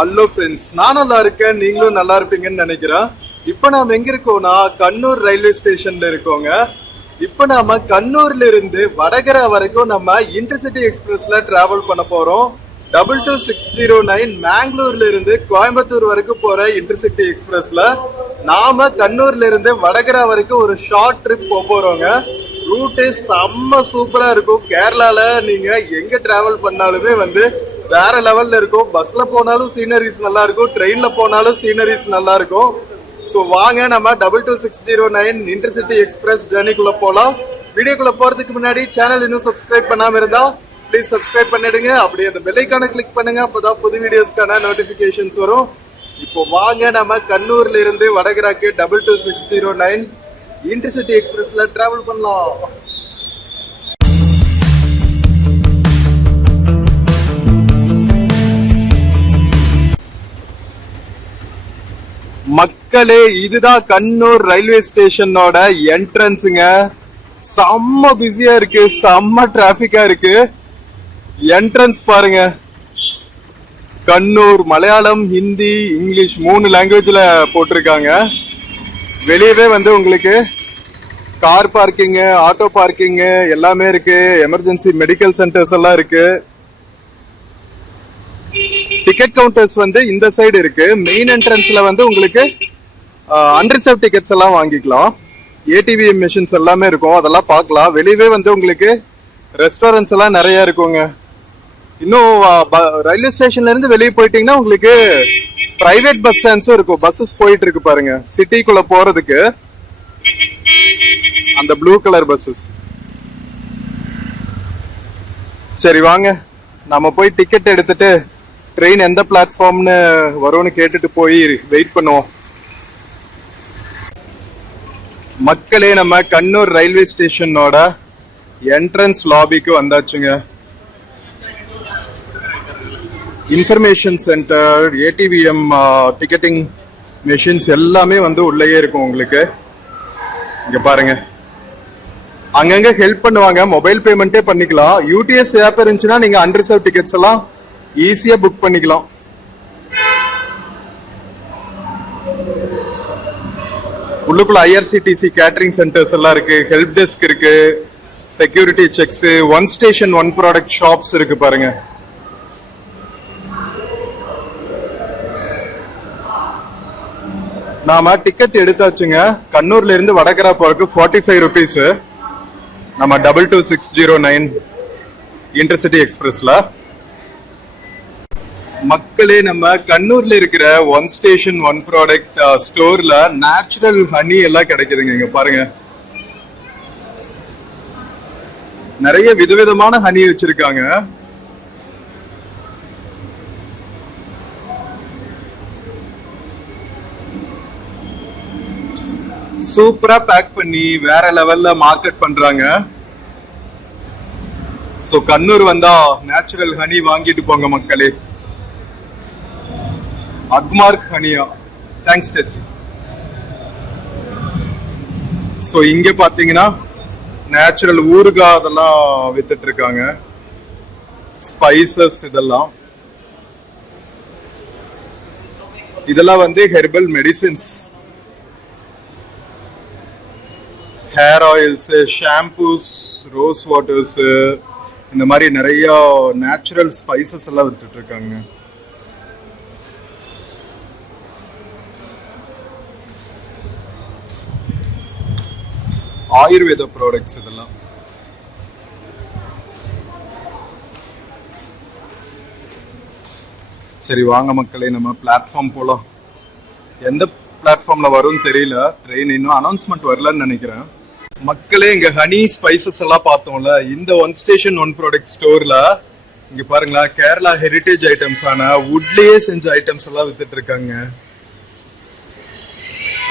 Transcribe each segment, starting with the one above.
Hello friends, நான் நல்லா இருக்கேன், நீங்களும் நல்லா இருப்பீங்கன்னு நினைக்கிறேன். இப்போ நாம் எங்க இருக்கோம்னா கண்ணூர் ரயில்வே ஸ்டேஷன்ல இருக்கோங்க. இப்போ நாம கண்ணூர்ல இருந்து வடகரா வரைக்கும் நம்ம இன்டர்சிட்டி எக்ஸ்பிரஸ்ல டிராவல் பண்ண போறோம். 22609 மேங்களூர்ல இருந்து கோயம்புத்தூர் வரைக்கும் போற இன்டர்சிட்டி எக்ஸ்பிரஸ்ல நாம கண்ணூர்ல இருந்து வடகரா வரைக்கும் ஒரு ஷார்ட் ட்ரிப் போறோங்க. ரூட்டு செம்ம சூப்பரா இருக்கும். கேரளால நீங்க எங்க டிராவல் பண்ணாலுமே வேற லெவல்ல இருக்கும். பஸ்ல போனாலும் சீனரிஸ் நல்லா இருக்கும், ட்ரெயின்ல போனாலும் சீனரிஸ் நல்லா இருக்கும். ஸோ வாங்க நம்ம 22609 இன்டர்சிட்டி எக்ஸ்பிரஸ் ஜர்னிக்குள்ள போலாம். வீடியோக்குள்ள போறதுக்கு முன்னாடி சேனல் இன்னும் சப்ஸ்கிரைப் பண்ணாம இருந்தா ப்ளீஸ் சப்ஸ்கிரைப் பண்ணிடுங்க. அப்படியே அந்த பெல் ஐகானை கிளிக் பண்ணுங்க, அப்பதான் புது வீடியோஸ்க்கான நோட்டிபிகேஷன்ஸ் வரும். இப்போ வாங்க நம்ம கண்ணூர்ல இருந்து வடகராக்கு 22609 இன்டர்சிட்டி எக்ஸ்பிரஸ்ல டிராவல் பண்ணலாம். மக்களே, இதுதான் கண்ணூர் ரயில்வே ஸ்டேஷனோட என்ட்ரன்ஸுங்க. செம்ம பிஸியா இருக்கு, செம்ம டிராபிக்கா இருக்கு. என்ட்ரன்ஸ் பாருங்க. கண்ணூர் மலையாளம், ஹிந்தி, இங்கிலீஷ் 3 லாங்குவேஜ்ல போட்டிருக்காங்க. வெளியவே உங்களுக்கு கார் பார்க்கிங், ஆட்டோ பார்க்கிங் எல்லாமே இருக்கு. எமர்ஜென்சி மெடிக்கல் சென்டர்ஸ் எல்லாம் இருக்கு. டிக்கெட் கவுண்டர்ஸ் இந்த சைடு இருக்கு. மெயின் என்ட்ரன்ஸ்ல உங்களுக்கு அன்ரிசர்வ் டிக்கெட்ஸ் எல்லாம் வாங்கிக்கலாம். ஏடிவிஎம் மெஷின்ஸ் எல்லாமே இருக்கும், அதெல்லாம் பார்க்கலாம். வெளியவே உங்களுக்கு ரெஸ்டாரண்ட்ஸ் எல்லாம் நிறைய இருக்குங்க. இன்னும் ரயில்வே ஸ்டேஷன்ல இருந்து வெளியே போயிட்டீங்கன்னா உங்களுக்கு பிரைவேட் பஸ் ஸ்டாண்ட்ஸும் இருக்கும். பஸ்ஸஸ் போயிட்டு இருக்கு பாருங்க, சிட்டிக்குள்ள போறதுக்கு. அந்த ப்ளூ கலர் பஸ்ஸஸ். சரி வாங்க நம்ம போய் டிக்கெட் எடுத்துட்டு ட்ரெயின் எந்த பிளாட்ஃபார்ம்னு வரும்னு கேட்டுட்டு போய் வெயிட் பண்ணுவோம். மக்களே, நம்ம கண்ணூர் ரயில்வே ஸ்டேஷனோட என்ட்ரன்ஸ் லாபிக்கு வந்தாச்சுங்க. Information centre, ATVM, ticketing machines எல்லாமே உள்ளேயே இருக்கும் உங்களுக்கு. இங்க பாருங்க, அங்கங்க ஹெல்ப் பண்ணுவாங்க. மொபைல் பேமெண்ட்டே பண்ணிக்கலாம். யூடிஎஸ் ஆப் இருந்துச்சுன்னா நீங்க அன்ரிசர்வ் டிக்கெட்ஸ் எல்லாம் ஈஸியா புக் பண்ணிக்கலாம். உள்ளுக்குள்ள ஐஆர்சிடிசி கேட்டரிங் சென்டர்ஸ் எல்லாம் இருக்கு, ஹெல்ப் டெஸ்க் இருக்கு, security sex, one station one product shops இருக்கு பாருங்க. நாம டிக்கெட் எடுத்தாச்சுங்க. கண்ணூர்ல இருந்து வடகரா போறதுக்கு 45 rupees நம்ம 22609 இன்டர்சிட்டி எக்ஸ்பிரஸ்ல. மக்களே, நம்ம கண்ணூர்ல இருக்கிற ஒன் ஸ்டேஷன் ஒன் ப்ராடக்ட் ஸ்டோர்ல நேச்சுரல் ஹனி எல்லாம் கிடைக்குதுங்க. இங்க பாருங்க, நிறைய விதவிதமான ஹனி வச்சிருக்காங்க. சூப்பரா பேக் பண்ணி வேற லெவல்ல மார்க்கெட் பண்றாங்க. சோ கண்ணூர் வந்தா நேச்சுரல் ஹனி வாங்கிட்டு போங்க மக்களே. அக்மார்க் ஹனியா, தேங்க்ஸ் சச்சி. சோ இங்க பாத்தீங்கன்னா நேச்சுரல் ஊறுகாய் அதெல்லாம் வித்துட்டு இருக்காங்க. ஸ்பைசஸ் இதெல்லாம் herbal medicines, hair oils, shampoos, rose waters, இந்த மாதிரி நிறைய நேச்சுரல் ஸ்பைசஸ் எல்லாம் வித்துட்டு இருக்காங்க. ஆயுர்வேத ப்ராடக்ட்ஸ் இதெல்லாம். சரி வாங்க மக்களே, நம்ம பிளாட்ஃபார்ம் போலாம். எந்த பிளாட்ஃபார்ம்ல வரும்னு தெரியல, ட்ரெயின் இன்னும் அனௌன்ஸ்மெண்ட் வரலன்னு நினைக்கிறேன். மக்களே, இங்க ஹனி ஸ்பைசஸ் எல்லாம் பார்த்தோம்ல, இந்த ஒன் ஸ்டேஷன் ஒன் ப்ராடக்ட் ஸ்டோர்ல இங்க பாருங்களா, கேரளா ஹெரிட்டேஜ் ஐட்டம்ஸ் ஆன வுட்லயே செஞ்ச ஐட்டம்ஸ் எல்லாம் வித்துட்டு இருக்காங்க.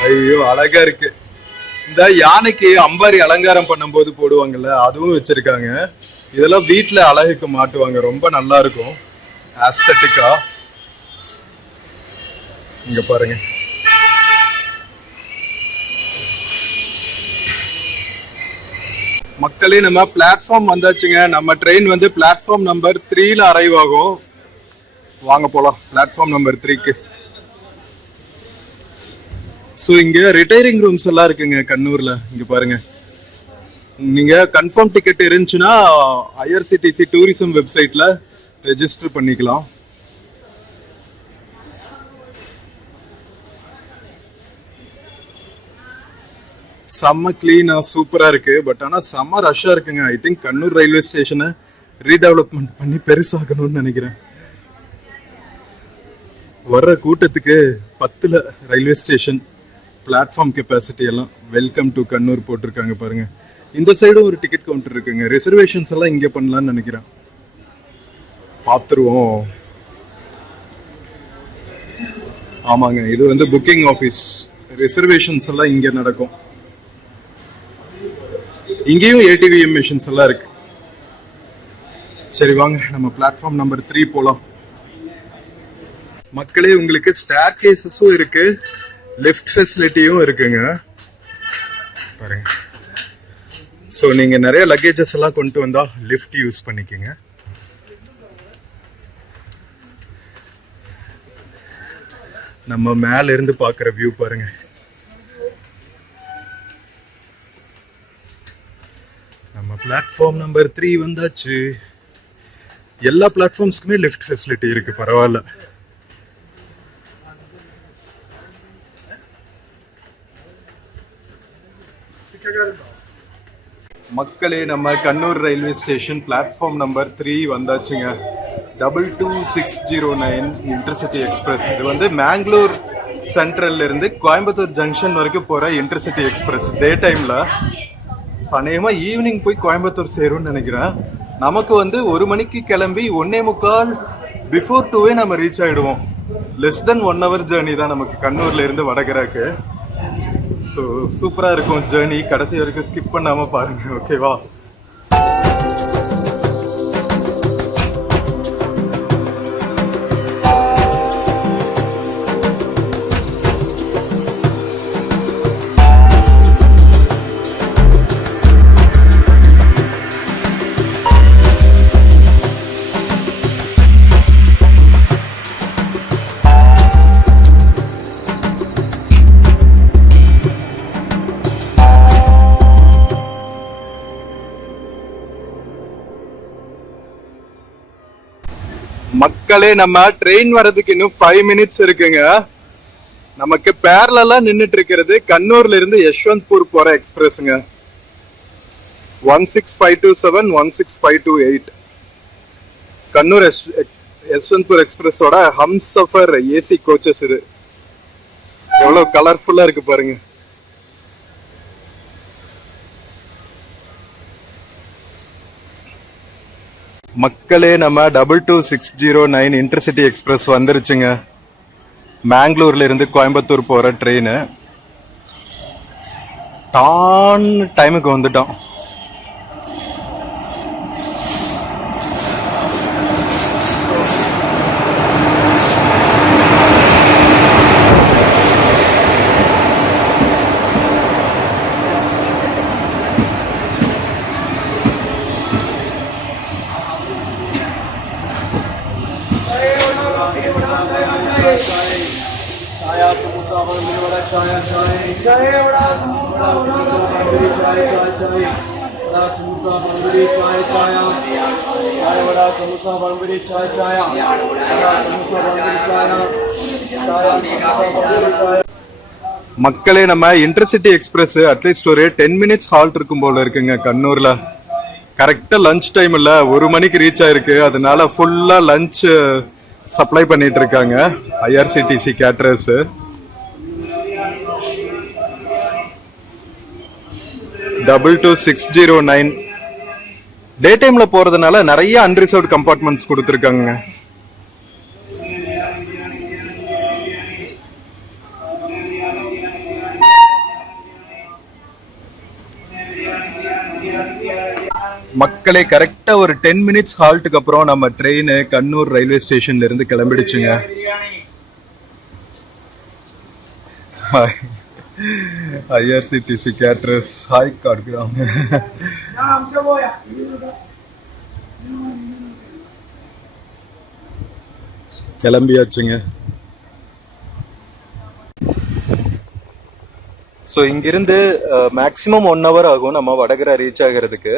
ஐயோ அழகா இருக்கு. இந்த யானைக்கு அம்பாரி அலங்காரம் பண்ணும்போது போடுவாங்கல்ல, அதுவும் வச்சிருக்காங்க. இதெல்லாம் வீட்டுல அழகுக்கு மாட்டுவாங்க, ரொம்ப நல்லா இருக்கும் ஆஸ்தட்டிக்கா. இங்க பாருங்க, மக்களே நம்ம பிளாட்ஃபார்ம் வந்தாச்சுங்க. நம்ம ட்ரெயின் பிளாட்ஃபார்ம் நம்பர் 3ல அரைவ் ஆகும். வாங்க போலாம் பிளாட்ஃபார்ம் நம்பர் 3க்கு. ஸோ இங்க ரிட்டையரிங் ரூம்ஸ் எல்லாம் இருக்குங்க கண்ணூர்ல. இங்க பாருங்க, நீங்க கன்ஃபார்ம் டிக்கெட் இருந்துச்சுன்னா ஐஆர்சிடிசி டூரிசம் வெப்சைட்ல ரெஜிஸ்டர் பண்ணிக்கலாம். செம்ம கிளீனா சூப்பரா இருக்கு. பட் ஆனா செம்ம ரஷ்ஷா இருக்குங்க. ஐ திங்க் கண்ணூர் ரயில்வே ஸ்டேஷனை ரீடெவலப்மெண்ட் பண்ணி பெருசாகணும்னு நினைக்கிறேன். வர்ற கூட்டத்துக்கு 10ல ரயில்வே ஸ்டேஷன் பிளாட்ஃபார்ம் கெப்பாசிட்டி எல்லாம் வெல்கம் டு கண்ணூர் போட்டிருக்காங்க பாருங்க. இந்த சைடும் ஒரு டிக்கெட் கவுண்டர் இருக்குங்க. ரிசர்வேஷன்ஸ் எல்லாம் இங்கே பண்ணலாம்னு நினைக்கிறேன். பார்த்துருவோம். ஆமாங்க, இது வந்து புக்கிங் ஆஃபீஸ். ரிசர்வேஷன்ஸ் எல்லாம் இங்கே நடக்கும். இங்கேயும் ஏடிவிஎம் மிஷின்ஸ் எல்லாம் இருக்கு. சரி வாங்க நம்ம பிளாட்ஃபார்ம் நம்பர் 3 போலாம். மக்களே, உங்களுக்கு ஸ்டேர் கேசஸும் இருக்கு, லிஃப்ட் ஃபெசிலிட்டியும் இருக்குங்க பாருங்க. ஸோ நீங்க நிறைய லக்கேஜஸ் எல்லாம் கொண்டு வந்தா லிஃப்ட் யூஸ் பண்ணிக்கோங்க. நம்ம மேல இருந்து பாக்குற வியூ பாருங்க. நம்ம பிளாட்ஃபார்ம் நம்பர் 3 வந்தாச்சு. எல்லா பிளாட்ஃபார்ம்ஸ்க்குமே லிஃப்ட் ஃபெசிலிட்டி இருக்கு, பரவாயில்ல. மக்களே, நம்ம Kannur railway station platform number 3 வந்தாச்சுங்க. 22609 இன்டர்சிட்டி எக்ஸ்பிரஸ். இது வந்து மேங்களூர் சென்ட்ரல்ல இருந்து கோயம்புத்தூர் ஜங்ஷன் வரைக்கும் போற இன்டர்சிட்டி எக்ஸ்பிரஸ். டே டைம்ல அநேகமா ஈவினிங் போய் கோயம்புத்தூர் சேரும்னு நினைக்கிறேன். நமக்கு வந்து 1 மணிக்கு கிளம்பி 1:45 பிஃபோர் 2 நம்ம ரீச் ஆயிடுவோம். லெஸ் தென் 1 hour ஜேர்னி தான் நமக்கு கண்ணூர்ல இருந்து வடகராக்கு. ஸோ சூப்பராக இருக்கும் ஜேர்னி. கடைசி வரைக்கும் ஸ்கிப் பண்ணாமல் பாருங்க, ஓகேவா? மக்களே, நம்ம ட்ரெயின் வர்றதுக்கு இன்னும் 5 minutes இருக்குங்க. நமக்கு பேரலா நின்னுட்டு இருக்கிறது கண்ணூர்ல இருந்து யஷ்வந்த்பூர் போற எக்ஸ்பிரஸ்ங்க. 16527 16528 கண்ணூர் யஷ்வந்த்பூர் எக்ஸ்பிரஸோட ஹம்சஃபர் ஏசி கோச்சஸ். இது எவ்வளவு கலர்ஃபுல்லா இருக்கு பாருங்க. மக்களே, நம்ம 22609 இன்டர்சிட்டி எக்ஸ்பிரஸ் வந்துருச்சுங்க. மேங்களூர்ல இருந்து கோயம்புத்தூர் போற ட்ரெயின். டைமுக்கு வந்துட்டோம். மக்களே, நம்ம இன்டர்சிட்டி எக்ஸ்பிரஸ் அட்லீஸ்ட் ஒரு 10 minutes ஹால்ட் இருக்கும் போல இருக்குங்க கண்ணூர்ல. கரெக்டா லஞ்ச் டைம் இல்ல, 1 மணிக்கு ரீச் ஆயிருக்கு. அதனால ஃபுல்லா லஞ்ச் சப்ளை பண்ணிட்டு இருக்காங்க ஐஆர்சிடிசி கேட்டரர்ஸ். 22609 டே டைம்ல போறதுனால நிறைய அன்ரிசர்வ்ட் கம்பார்ட்மெண்ட்ஸ் கொடுத்துருக்காங்க. மக்களே, கரெக்டா ஒரு 10 minutes ஹால்ட்டுக்கு அப்புறம் நம்ம ட்ரெயின் கண்ணூர் ரயில்வே ஸ்டேஷன்ல இருந்து கிளம்பிடுச்சுங்க. ஐஆர்சிடிசி கேட்டரர்ஸ் ஹாய் காட்டுறாங்க. கிளம்பியாச்சுங்க. ஸோ இங்கிருந்து மேக்ஸிமம் 1 hour ஆகும் நம்ம வடகரா ரீச் ஆகிறதுக்கு.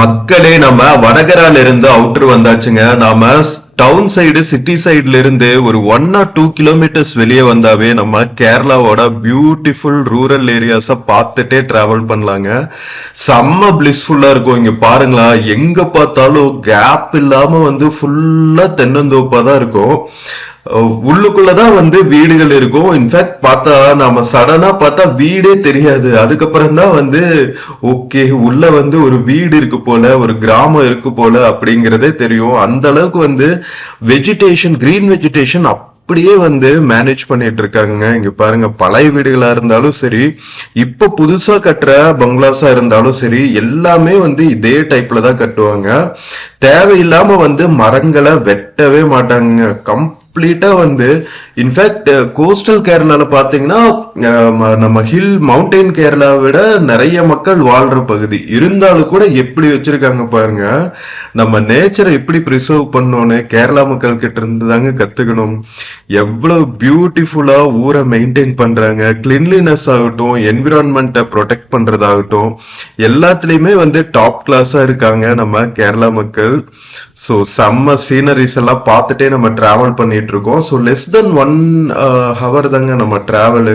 மக்களே, நம்ம வடகரால இருந்து அவுட்டர் வந்தாச்சுங்க. நாம டவுன் சைடு சிட்டி சைடுல இருந்து ஒரு 1 or 2 கிலோமீட்டர்ஸ் வெளியே வந்தாவே நம்ம கேரளாவோட பியூட்டிஃபுல் ரூரல் ஏரியாஸ பார்த்துட்டே டிராவல் பண்ணலாங்க. செம்ம பிளிஸ்ஃபுல்லா இருக்கும். இங்க பாருங்களா, எங்க பார்த்தாலும் கேப் இல்லாம ஃபுல்லா தென்னந்தோப்பா தான் இருக்கும். உள்ளுக்குள்ளதான் வீடுகள் இருக்கும். இன்ஃபேக்ட் பார்த்தா நாம சடனா பார்த்தா வீடே தெரியாது. அதுக்கப்புறம் தான் ஓகே உள்ள ஒரு வீடு இருக்கு போல, ஒரு கிராமம் இருக்கு போல அப்படிங்கறதே தெரியும். அந்த அளவுக்கு வெஜிடேஷன், கிரீன் வெஜிடேஷன் அப்படியே மேனேஜ் பண்ணிட்டு இருக்காங்க. இங்க பாருங்க, பழைய வீடுகளா இருந்தாலும் சரி, இப்ப புதுசா கட்டுற பங்களாஸா இருந்தாலும் சரி, எல்லாமே இதே டைப்ல தான் கட்டுவாங்க. தேவையில்லாம மரங்களை வெட்டவே மாட்டாங்க. கம்ப்ளீட்டா இன்ஃபேக்ட் கோஸ்டல் கேரளால பாத்தீங்கன்னா நம்ம ஹில் மவுண்டைன் கேரளாவை விட நிறைய மக்கள் வாழ்ற பகுதி இருந்தாலும் கூட எப்படி வச்சிருக்காங்க பாருங்க. நம்ம நேச்சரை எப்படி ப்ரிசர்வ் பண்ணோன்னு கேரளா மக்கள் கிட்ட இருந்து தாங்க கத்துக்கணும். எவ்வளவு பியூட்டிஃபுல்லா ஊரை மெயின்டைன் பண்றாங்க. கிளீன்லினஸ் ஆகட்டும், என்விரான்மெண்ட்டை ப்ரொடெக்ட் பண்றதாகட்டும், எல்லாத்துலயுமே டாப் கிளாஸா இருக்காங்க நம்ம கேரளா மக்கள். ஸோ செம்ம சீனரிஸ் எல்லாம் பார்த்துட்டே நம்ம டிராவல் பண்ணிட்டு இருக்கோம். ஸோ லெஸ் தென் 1 hour தாங்க நம்ம டிராவல்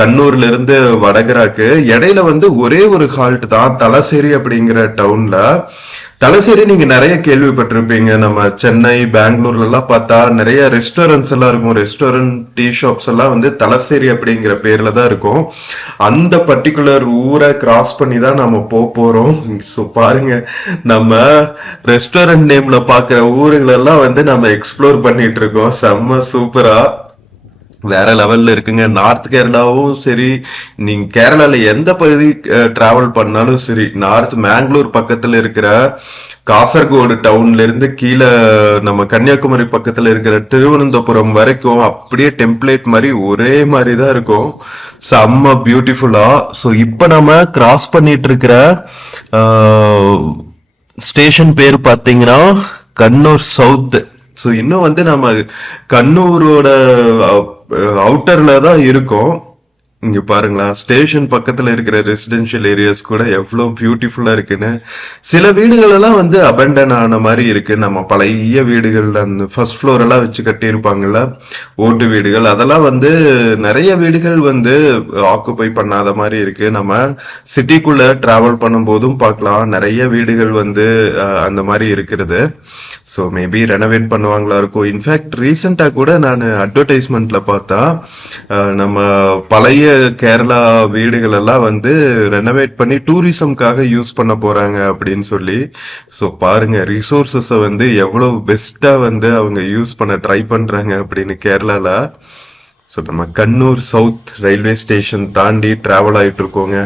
கண்ணூர்ல இருந்து வடகராக்கு. இடையில ஒரே ஒரு ஹால்ட் தான், தலசேரி அப்படிங்கிற டவுன்ல. தலசேரி நீங்க நிறைய கேள்விப்பட்டிருப்பீங்க. நம்ம சென்னை, பெங்களூர்ல எல்லாம் பார்த்தா நிறைய ரெஸ்டாரண்ட்ஸ் எல்லாம் இருக்கும். ரெஸ்டாரண்ட், டீ ஷாப்ஸ் எல்லாம் தலசேரி அப்படிங்கிற பேர்ல தான் இருக்கும். அந்த பர்டிகுலர் ஊரை கிராஸ் பண்ணி தான் நம்ம போறோம். ஸோ பாருங்க, நம்ம ரெஸ்டாரண்ட் நேம்ல பாக்குற ஊர்கள் எல்லாம் நம்ம எக்ஸ்ப்ளோர் பண்ணிட்டு இருக்கோம். செம்ம சூப்பரா வேற லெவல்ல இருக்குங்க. நார்த் கேரளாவும் சரி, நீங்க கேரளால எந்த பகுதி டிராவல் பண்ணாலும் சரி, நார்த் மேங்களூர் பக்கத்துல இருக்கிற காசர்கோடு டவுன்ல இருந்து கீழே நம்ம கன்னியாகுமரி பக்கத்துல இருக்கிற திருவனந்தபுரம் வரைக்கும் அப்படியே டெம்ப்ளேட் மாதிரி ஒரே மாதிரி தான் இருக்கும். செம்ம பியூட்டிஃபுல்லா. ஸோ இப்ப நம்ம கிராஸ் பண்ணிட்டு இருக்கிற ஸ்டேஷன் பேர் பாத்தீங்கன்னா கண்ணூர் சவுத். ஸோ இன்னும் நம்ம கண்ணூரோட அவுட்டர்ல தான் இருக்கோம். இங்க பாருங்களா, ஸ்டேஷன் பக்கத்துல இருக்கிற ரெசிடென்ஷியல் ஏரியாஸ் கூட எவ்வளவு பியூட்டிஃபுல்லா இருக்குன்னு. சில வீடுகள் எல்லாம் அபண்டன் ஆன மாதிரி இருக்கு. நம்ம பழைய வீடுகள், அந்த ஃபர்ஸ்ட் ஃப்ளோர் எல்லாம் வச்சு கட்டி இருப்பாங்கல்ல, ஓட்டு வீடுகள், அதெல்லாம் நிறைய வீடுகள் ஆக்குபை பண்ணாத மாதிரி இருக்கு. நம்ம சிட்டிக்குள்ள டிராவல் பண்ணும் போதும் பார்க்கலாம், நிறைய வீடுகள் அந்த மாதிரி இருக்கிறது. ஸோ மேபி ரெனோவேட் பண்ணுவாங்களா இருக்கும். இன்ஃபேக்ட் ரீசெண்டா கூட நான் அட்வர்டைஸ்மெண்ட்ல பார்த்தா நம்ம பழைய கேரளா வீடுகள் எல்லாம் ரெனோவேட் பண்ணி டூரிசம்காக யூஸ் பண்ண போறாங்க அப்படின்னு சொல்லி. ஸோ பாருங்க, ரிசோர்சஸ எவ்வளவு பெஸ்டா அவங்க யூஸ் பண்ண ட்ரை பண்றாங்க அப்படின்னு கேரளால. ஸோ நம்ம கண்ணூர் சவுத் ரயில்வே ஸ்டேஷன் தாண்டி டிராவல் ஆயிட்டு இருக்கோங்க.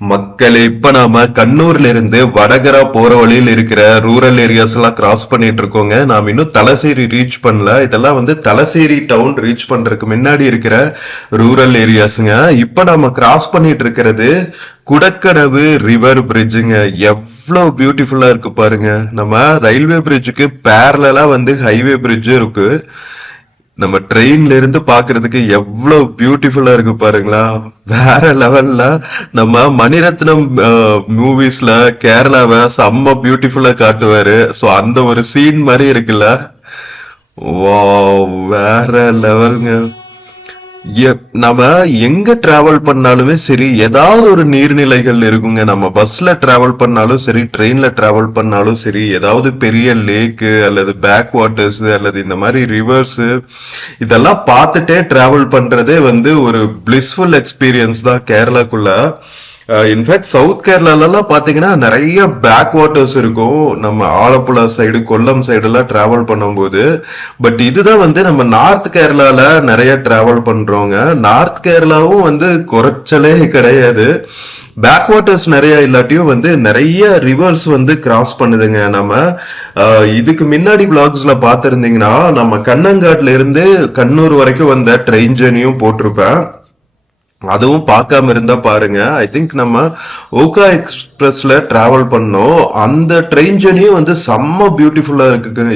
மக்களே, இப்ப நாம கண்ணூர்ல இருந்து வடகரா போற வழியில் இருக்கிற ரூரல் ஏரியாஸ் எல்லாம் கிராஸ் பண்ணிட்டு இருக்கோங்க. நாம இன்னும் தலசேரி ரீச் பண்ணல. இதெல்லாம் வந்து தலசேரி டவுன் ரீச் பண்றதுக்கு முன்னாடி இருக்கிற ரூரல் ஏரியாஸ்ங்க. இப்ப நாம கிராஸ் பண்ணிட்டு இருக்கிறது குடக்கடவு ரிவர் பிரிட்ஜுங்க. எவ்வளவு பியூட்டிஃபுல்லா இருக்கு பாருங்க. நம்ம ரயில்வே பிரிட்ஜுக்கு பேரலா வந்து ஹைவே பிரிட்ஜ் இருக்கு. நம்ம ட்ரெயின்ல இருந்து பாக்குறதுக்கு எவ்வளவு பியூட்டிஃபுல்லா இருக்கு பாருங்களா. வேற லெவல்ல நம்ம மணிரத்னம் மூவிஸ்ல கேரளாவை செம்ம பியூட்டிஃபுல்லா காட்டுவாரு. சோ அந்த ஒரு சீன் மாதிரி இருக்குல்ல. வாவ், வேற லெவல்ங்க. நம்ம எங்க டிராவல் பண்ணாலுமே சரி, ஏதாவது ஒரு நீர்நிலைகள் இருக்குங்க. நம்ம பஸ்ல டிராவல் பண்ணாலும் சரி, ட்ரெயின்ல டிராவல் பண்ணாலும் சரி, ஏதாவது பெரிய லேக்கு அல்லது பேக் வாட்டர்ஸ் அல்லது இந்த மாதிரி ரிவர்ஸ் இதெல்லாம் பார்த்துட்டே டிராவல் பண்றதே வந்து ஒரு பிளிஸ்ஃபுல் எக்ஸ்பீரியன்ஸ் தான் கேரளாக்குள்ள. இன்ஃபேக்ட் சவுத் கேரளாலாம் பாத்தீங்கன்னா நிறைய பேக் வாட்டர்ஸ் இருக்கும். நம்ம ஆலப்புழா சைடு, கொல்லம் சைடு எல்லாம் டிராவல் பண்ணும்போது. பட் இதுதான் வந்து நம்ம நார்த் கேரளால நிறைய டிராவல் பண்றோங்க. நார்த் கேரளாவும் வந்து குறைச்சலே கிடையாது. பேக் வாட்டர்ஸ் நிறைய இல்லாட்டியும் வந்து நிறைய ரிவர்ஸ் வந்து கிராஸ் பண்ணுதுங்க. நம்ம இதுக்கு முன்னாடி விளாக்ஸ்ல பாத்திருந்தீங்கன்னா நம்ம கண்ணங்காட்ல இருந்து கண்ணூர் வரைக்கும் வந்த ட்ரெயின் ஜேர்னியும் போட்டிருப்பேன். அதுவும் பார்க்காம இருந்தா பாருங்க. ஐ திங்க் நம்ம ஓகா எக்ஸ்பிரஸ்ல டிராவல் பண்ணோம். அந்த ட்ரெயின் ஜர்னியும் வந்து செம்ம பியூட்டிஃபுல்லா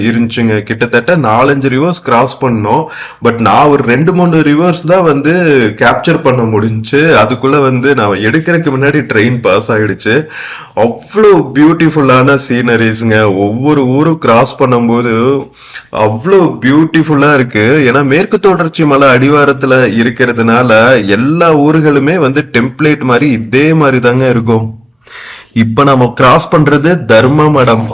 இருந்துச்சுங்க. கிட்டத்தட்ட 4-5 ரிவர்ஸ் கிராஸ் பண்ணோம். பட் நான் ஒரு 2-3 ரிவர்ஸ் தான் வந்து கேப்சர் பண்ண முடிஞ்சுச்சு. அதுக்குள்ள வந்து நான் எடுக்கிறதுக்கு முன்னாடி ட்ரெயின் பாஸ் ஆயிடுச்சு. அவ்வளவு பியூட்டிஃபுல்லான சீனரிஸ்ங்க. ஒவ்வொரு ஊரும் கிராஸ் பண்ணும்போது அவ்வளவு பியூட்டிஃபுல்லா இருக்கு. ஏன்னா மேற்கு தொடர்ச்சி மலை அடிவாரத்துல இருக்கிறதுனால எல்லா ஊர்களுமே வந்து டெம்ப்ளேட் மாதிரி இதே மாதிரி தாங்க இருக்கும். இப்ப நம்ம கிராஸ் பண்றது தர்ம மடம்.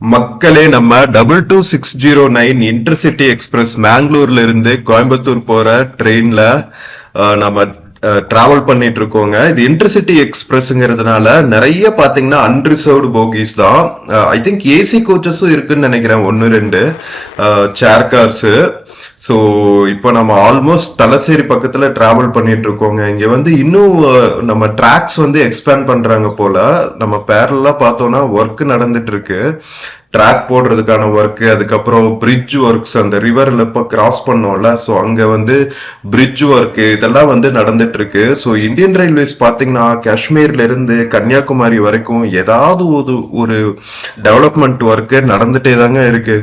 மக்களே, நம்ம 22609 இன்டர்சிட்டி எக்ஸ்பிரஸ் மேங்களூர்ல இருந்து கோயம்புத்தூர் போற ட்ரெயின்ல நம்ம டிராவல் பண்ணிட்டு இருக்கோங்க. இது இன்டர்சிட்டி எக்ஸ்பிரஸ்ங்கிறதுனால நிறைய பாத்தீங்கன்னா அன்ரிசர்வ்டு போகிஸ் தான். ஐ திங்க் ஏசி கோச்சஸும் இருக்குன்னு நினைக்கிறேன், 1-2 சேர் கார்ஸ். ஸோ இப்போ நம்ம ஆல்மோஸ்ட் தலசேரி பக்கத்துல டிராவல் பண்ணிட்டு இருக்கோங்க. இங்க வந்து இன்னும் நம்ம ட்ராக்ஸ் வந்து எக்ஸ்பேண்ட் பண்றாங்க போல. நம்ம பேரலா பார்த்தோம்னா ஒர்க் நடந்துட்டு இருக்கு. ட்ராக் போடுறதுக்கான ஒர்க், அதுக்கப்புறம் பிரிட்ஜ் ஒர்க்ஸ், அந்த ரிவர்ல இப்ப கிராஸ் பண்ணோம்ல, ஸோ அங்க வந்து பிரிட்ஜ் ஒர்க் இதெல்லாம் வந்து நடந்துட்டு இருக்கு. ஸோ இந்தியன் ரயில்வேஸ் பாத்தீங்கன்னா காஷ்மீர்ல இருந்து கன்னியாகுமரி வரைக்கும் ஏதாவது ஒரு டெவலப்மெண்ட் ஒர்க் நடந்துட்டே தாங்க இருக்கு.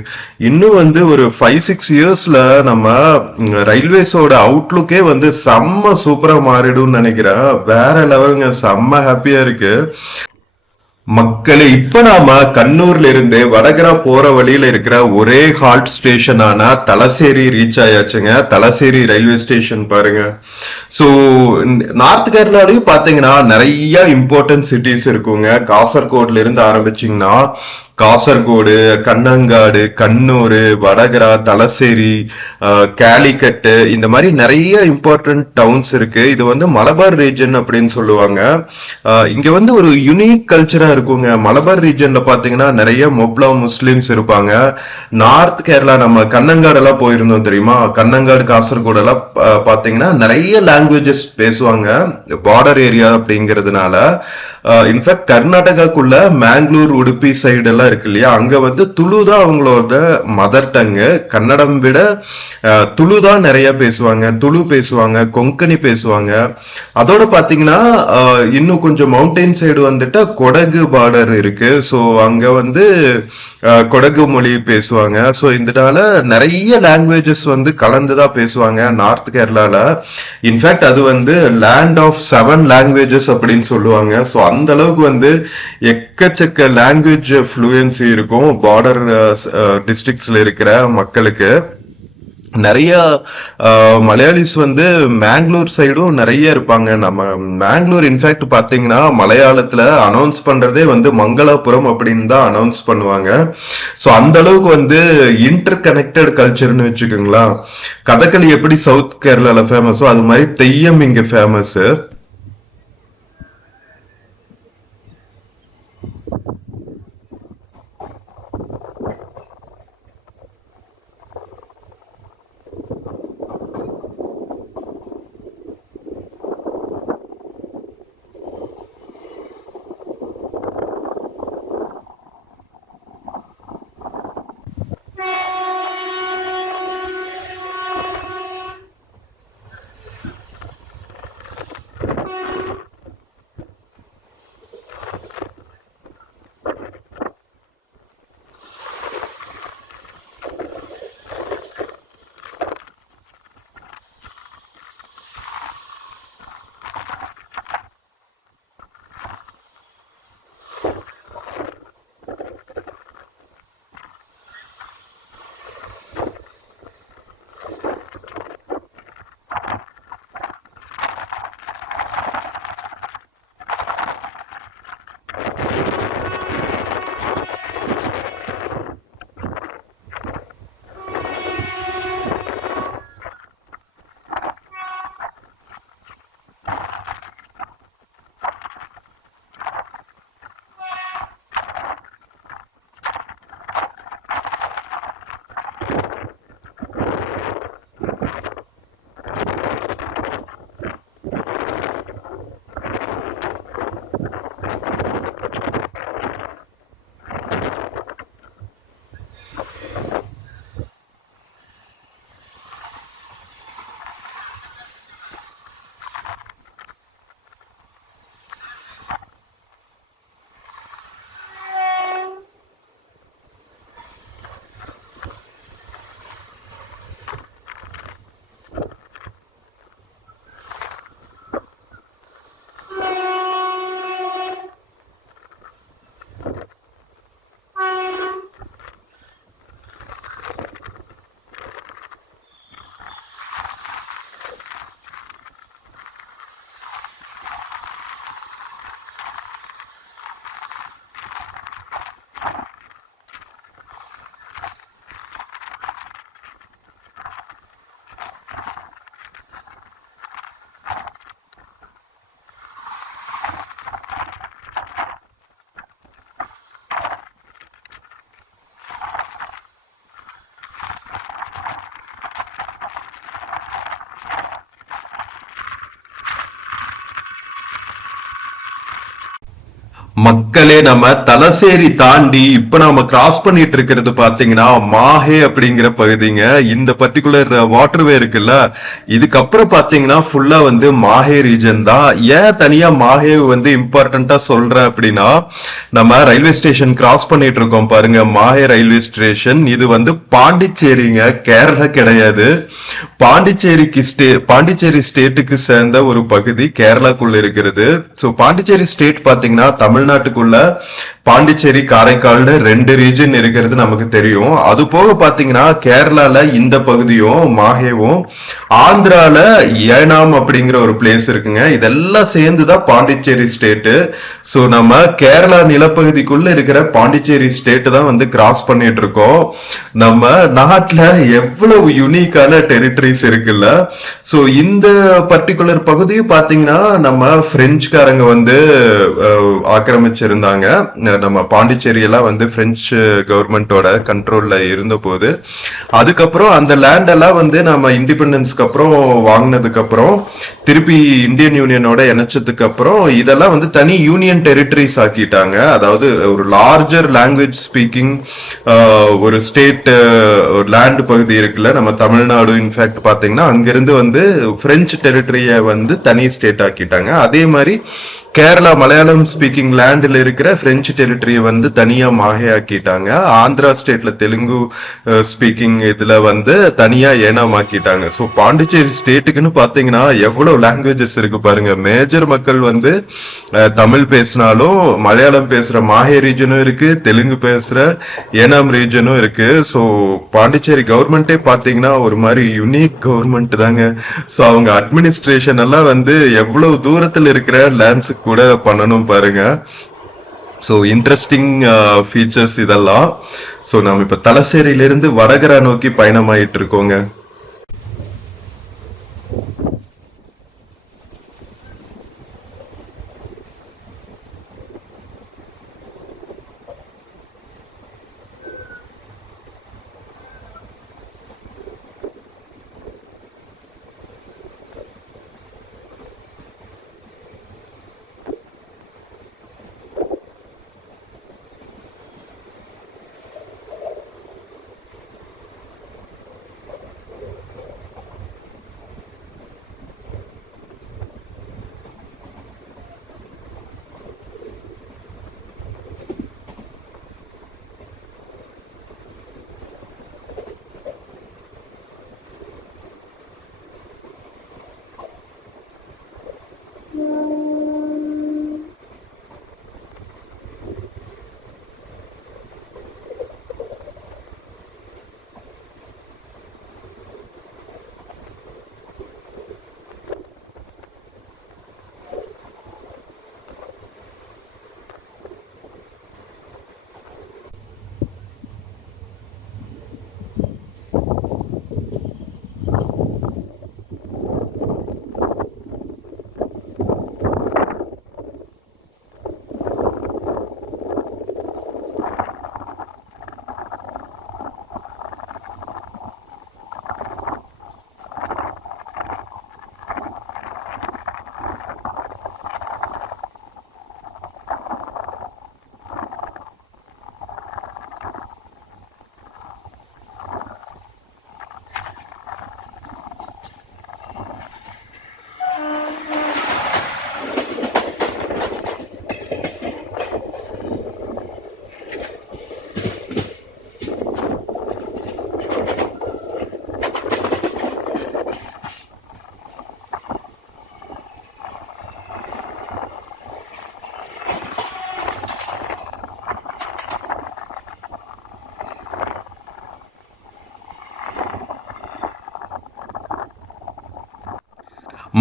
இன்னும் வந்து ஒரு 5-6 இயர்ஸ்ல நம்ம ரயில்வேஸோட அவுட்லுக்கே வந்து செம்ம சூப்பரா மாறிடும் நினைக்கிறேன். வேற லெவலுங்க, செம்ம ஹாப்பியா இருக்கு. மக்களே, இப்ப நாம கண்ணூர்ல இருந்து வடகரா போற வழியில இருக்கிற ஒரே ஹால்ட் ஸ்டேஷனான தலசேரி ரீச் ஆயாச்சுங்க. தலசேரி ரயில்வே ஸ்டேஷன் பாருங்க. சோ நார்த் கேரளாலையும் பாத்தீங்கன்னா நிறைய இம்பார்ட்டன்ட் சிட்டிஸ் இருக்குங்க. காசர்கோட்ல இருந்து ஆரம்பிச்சீங்கன்னா காசர்கோடு, கண்ணங்காடு, கண்ணூர், வடகரா, தலசேரி, கேலிக்கட்டு, இந்த மாதிரி நிறைய இம்பார்ட்டன்ட் டவுன்ஸ் இருக்கு. இது வந்து மலபார் ரீஜன் அப்படின்னு சொல்லுவாங்க. இங்க வந்து ஒரு யூனிக் கல்ச்சரா இருக்குங்க. மலபார் ரீஜன்ல பாத்தீங்கன்னா நிறைய மொப்லா முஸ்லிம்ஸ் இருப்பாங்க. நார்த் கேரளா நம்ம கண்ணங்காடு எல்லாம் போயிருந்தோம் தெரியுமா, கண்ணங்காடு, காசர்கோடு எல்லாம் பாத்தீங்கன்னா நிறைய லாங்குவேஜஸ் பேசுவாங்க, பார்டர் ஏரியா அப்படிங்கிறதுனால. இன்ஃபேக்ட் கர்நாடகாக்குள்ள மேங்களூர் உடுப்பி சைடு எல்லாம் இருக்கு இல்லையா, அங்க வந்து துளு தான் அவங்களோட மதர் டங்கு. கன்னடம் விட துளு தான் நிறைய பேசுவாங்க, துளு பேசுவாங்க, கொங்கணி பேசுவாங்க. அதோட பாத்தீங்கன்னா இன்னும் கொஞ்சம் மவுண்டைன் சைடு வந்துட்டா கொடகு பார்டர் இருக்கு. ஸோ அங்க வந்து கொடகு மொழி பேசுவாங்க. ஸோ இதனால நிறைய லாங்குவேஜஸ் வந்து கலந்துதான் பேசுவாங்க நார்த் கேரளால. இன்ஃபேக்ட் அது வந்து லேண்ட் ஆஃப் 7 லாங்குவேஜஸ் அப்படின்னு சொல்லுவாங்க. ஸோ அந்த அளவுக்கு வந்து எக்கச்சக்க லாங்குவேஜ் ஃப்ளூயன்சி இருக்கும் பார்டர் டிஸ்ட்ரிக்ட்ஸ்ல இருக்கிற மக்களுக்கு. நிறைய மலையாளிஸ் வந்து மேங்களூர் சைடும் நிறைய இருப்பாங்க. நம்ம மேங்களூர் இன்ஃபேக்ட் பாத்தீங்கன்னா மலையாளத்துல அனௌன்ஸ் பண்றதே வந்து மங்களாபுரம் அப்படின்னு தான் அனௌன்ஸ் பண்ணுவாங்க. சோ அந்த அளவுக்கு வந்து இன்டர் கனெக்டட் கல்ச்சர்னு வச்சுக்கோங்களா. கதகளி எப்படி சவுத் கேரளால ஃபேமஸோ அது மாதிரி தெய்யம் இங்க ஃபேமஸ். மக்களே, நம்ம தலசேரி தாண்டி இப்ப நாம கிராஸ் பண்ணிட்டு இருக்கிறது பாத்தீங்கன்னா மாஹே அப்படிங்கிற பகுதிங்க. இந்த பர்டிகுலர் வாட்டர்வே இருக்குல்ல, இதுக்கப்புறம் பாத்தீங்கன்னா ஃபுல்லா வந்து மாஹே ரீஜன் தான். ஏன் தனியா மாஹே வந்து இம்பார்ட்டன்டா சொல்றேன் அப்படின்னா, நம்ம ரயில்வே ஸ்டேஷன் கிராஸ் பண்ணிட்டு இருக்கோம் பாருங்க, மாஹே ரயில்வே ஸ்டேஷன். இது வந்து பாண்டிச்சேரிங்க, கேரளா கிடையாது. பாண்டிச்சேரி ஸ்டேட்டுக்கு சேர்ந்த ஒரு பகுதி கேரளாக்குள்ள இருக்கிறது. சோ பாண்டிச்சேரி ஸ்டேட் பாத்தீங்கன்னா தமிழ்நாட்டுக்குள்ள பாண்டிச்சேரி காரைக்கால்னு 2 ரீஜன் இருக்கிறது நமக்கு தெரியும். அது போக பாத்தீங்கன்னா கேரளால இந்த பகுதியும் மாஹேவும், ஆந்திரால ஏனாம் அப்படிங்கிற ஒரு பிளேஸ் இருக்குங்க. இதெல்லாம் சேர்ந்துதான் பாண்டிச்சேரி ஸ்டேட். சோ நம்ம கேரளா நிலப்பகுதிக்குள்ள இருக்கிற பாண்டிச்சேரி ஸ்டேட் தான் வந்து கிராஸ் பண்ணிட்டு இருக்கோம். நம்ம நாட்டுல எவ்வளவு யூனிக்கான டெரிட்டரிஸ் இருக்குல்ல. சோ இந்த பர்டிகுலர் பகுதியும் பாத்தீங்கன்னா நம்ம பிரெஞ்சுக்காரங்க வந்து ஆக்கிரமிச்சிருந்தாங்க. நம்ம பாண்டிச்சேரி எல்லாம் வந்து பிரெஞ்சு கவர்மெண்டோட கண்ட்ரோல்ல இருந்த போது, அதுக்கப்புறம் அந்த லேண்ட் எல்லாம் வந்து நம்ம இண்டிபெண்டன்ஸ்க்கு அப்புறம் வாங்கினதுக்கு அப்புறம் திருப்பி இந்தியன் யூனியனோட இணைச்சதுக்கு அப்புறம் இதெல்லாம் வந்து தனி யூனியன் டெரிட்டரிஸ் ஆக்கிட்டாங்க. அதாவது ஒரு லார்ஜர் லாங்குவேஜ் ஸ்பீக்கிங் ஒரு ஸ்டேட் லேண்ட் பகுதி இருக்குல்ல, நம்ம தமிழ்நாடு இன்ஃபேக்ட் பாத்தீங்கன்னா அங்கிருந்து வந்து பிரெஞ்சு டெரிட்டரிய வந்து தனி ஸ்டேட் ஆக்கிட்டாங்க. அதே மாதிரி கேரளா மலையாளம் ஸ்பீக்கிங் லேண்ட்ல இருக்கிற பிரெஞ்சு டெரிட்டரிய வந்து தனியா மாஹையாக்கிட்டாங்க. ஆந்திரா ஸ்டேட்ல தெலுங்கு ஸ்பீக்கிங் இதுல வந்து தனியா ஏனாமாக்கிட்டாங்க. ஸோ பாண்டிச்சேரி ஸ்டேட்டுக்குன்னு பாத்தீங்கன்னா எவ்வளவு லாங்குவேஜஸ் இருக்கு பாருங்க. மேஜர் மக்கள் வந்து தமிழ் பேசினாலும் மலையாளம் பேசுற மாஹே ரீஜனும் இருக்கு, தெலுங்கு பேசுற ஏனாம் ரீஜனும் இருக்கு. ஸோ பாண்டிச்சேரி கவர்மெண்டே பாத்தீங்கன்னா ஒரு மாதிரி யூனிக் கவர்மெண்ட் தாங்க. ஸோ அவங்க அட்மினிஸ்ட்ரேஷன் எல்லாம் வந்து எவ்வளவு தூரத்துல இருக்கிற லேண்ட்ஸுக்கு கூட பண்ணணும் பாருங்க. ஸோ இன்ட்ரெஸ்டிங் ஃபீச்சர்ஸ் இதெல்லாம். ஸோ நம்ம இப்ப தலசேரியிலிருந்து வடகரா நோக்கி பயணமாயிட்டு இருக்கோங்க.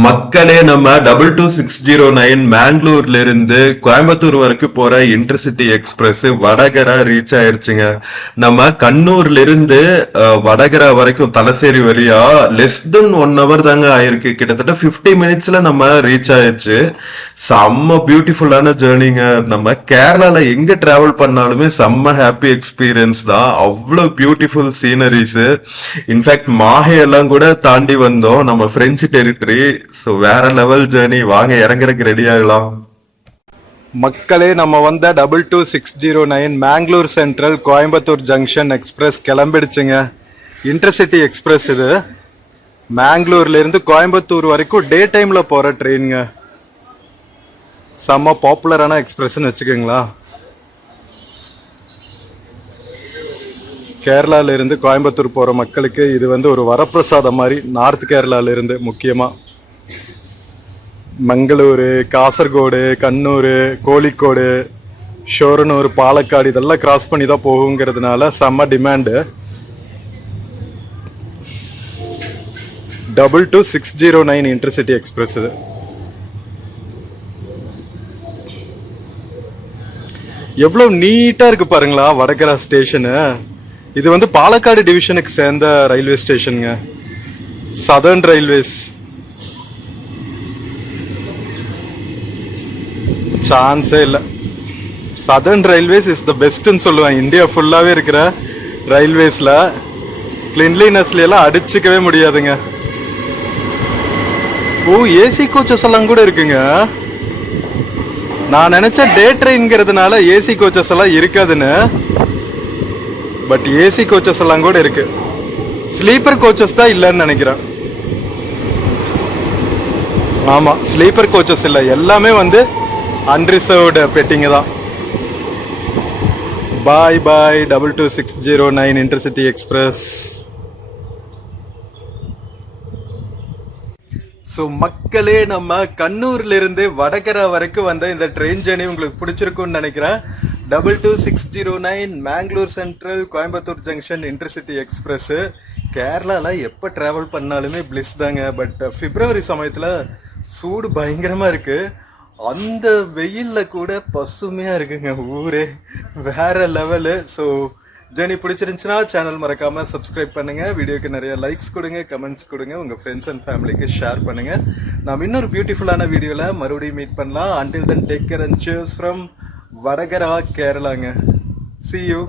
மக்களே, நம்ம 22609 மேங்களூர்ல இருந்து கோயம்புத்தூர் வரைக்கும் போற இன்டர்சிட்டி எக்ஸ்பிரஸ் வடகரா ரீச் ஆயிருச்சுங்க. நம்ம கண்ணூர்ல இருந்து வடகரா வரைக்கும் தலசேரி வழியா லெஸ் தென் 1 hour தாங்க ஆயிருக்கு. கிட்டத்தட்ட 50 மினிட்ஸ்ல நம்ம ரீச் ஆயிடுச்சு. செம்ம பியூட்டிஃபுல்லான ஜேர்னிங்க. நம்ம கேரளால எங்க டிராவல் பண்ணாலுமே செம்ம ஹாப்பி எக்ஸ்பீரியன்ஸ் தான். அவ்வளவு பியூட்டிஃபுல் சீனரிஸ். இன்ஃபேக்ட் மாஹே எல்லாம் கூட தாண்டி வந்தோம், நம்ம பிரெஞ்சு டெரிட்டரி. சோ வேற லெவல் ஜர்னி. வாங்க இறங்குறதுக்கு ரெடி ஆகலாம். மக்களே, நம்ம வந்த 22609 Mangalore central Coimbatore junction express கிளம்பிடுச்சுங்க. இன்டர்சிட்டி எக்ஸ்பிரஸ் இது. மேங்களூர்ல இருந்து கோயம்புத்தூர் வரைக்கும் டே டைம்ல போற ட்ரெயினுங்க. செம்ம பாப்புலரான எக்ஸ்பிரஸ்ன்னு வச்சுக்கோங்களா. கேரளால இருந்து கோயம்புத்தூர் போற மக்களுக்கு இது வந்து ஒரு வரப்பிரசாதம் மாதிரி. நார்த் கேரளால இருந்து முக்கியமா மங்களூரு, காசர்கோடு, கண்ணூர், கோழிக்கோடு, ஷோரனூர், பாலக்காடு இதெல்லாம் கிராஸ் பண்ணி தான் போகுங்கிறதுனால செம்ம டிமாண்டு. 22609 இன்டர்சிட்டி எக்ஸ்பிரஸ் இது. எவ்வளவு நீட்டா இருக்கு பாருங்களா வடகரா ஸ்டேஷனு. இது வந்து பாலக்காடு டிவிஷனுக்கு சேர்ந்த ரயில்வே ஸ்டேஷனுங்க, சதர்ன் ரயில்வேஸ். சான்ஸே இல்லை. சதர்ன் ரயில்வேஸ் இஸ் த பெஸ்ட்னு சொல்லுவேன். இந்தியா ஃபுல்லாவே இருக்கிற ரயில்வேஸ்ல கிளீன்லினஸ்ல எல்லாம் அடிச்சுக்கவே முடியாதுங்க. ஓ, ஏசி கோச்சஸ் எல்லாம் கூட இருக்குங்க. நான் நினைச்சேன் டே ட்ரெயின்ங்கிறதுனால ஏசி கோச்சஸ் எல்லாம் இருக்காதுன்னு. பட் ஏசி கோச்சஸ் எல்லாம் கூட இருக்கு. ஸ்லீப்பர் கோச்சஸ் தான் இல்லைன்னு நினைக்கிறேன். ஆமா, ஸ்லீப்பர் கோச்சஸ் இல்லை, எல்லாமே வந்து அன்ரிசர்வ்டு பெட்டிங்க தான். பாய் பாய் 22609 இன்டர்சிட்டி எக்ஸ்பிரஸ். ஸோ மக்களே, நம்ம கண்ணூர்ல இருந்து வடகரா வரைக்கும் வந்த இந்த ட்ரெயின் ஜேர்னி உங்களுக்கு பிடிச்சிருக்கும்னு நினைக்கிறேன். 22609 Mangalore central Coimbatore junction intercity express. கேரளால எப்போ டிராவல் பண்ணாலுமே பிளிஸ் தாங்க. பட் பிப்ரவரி சமயத்தில் சூடு பயங்கரமா இருக்கு. அந்த வெயில்ல கூட பசுமையா இருக்குங்க ஊரே, வேற லெவலு. ஸோ ஜேர்னி பிடிச்சிருந்துச்சுன்னா சேனல் மறக்காம சப்ஸ்கிரைப் பண்ணுங்க, வீடியோக்கு நிறைய லைக்ஸ் கொடுங்க, கமெண்ட்ஸ் கொடுங்க, உங்க ஃப்ரெண்ட்ஸ் அண்ட் ஃபேமிலிக்கு ஷேர் பண்ணுங்க. நாம் இன்னொரு பியூட்டிஃபுல்லான வீடியோல மறுபடியும் மீட் பண்ணலாம். until then take care and cheers from Vadakara, கேரளாங்க. see you.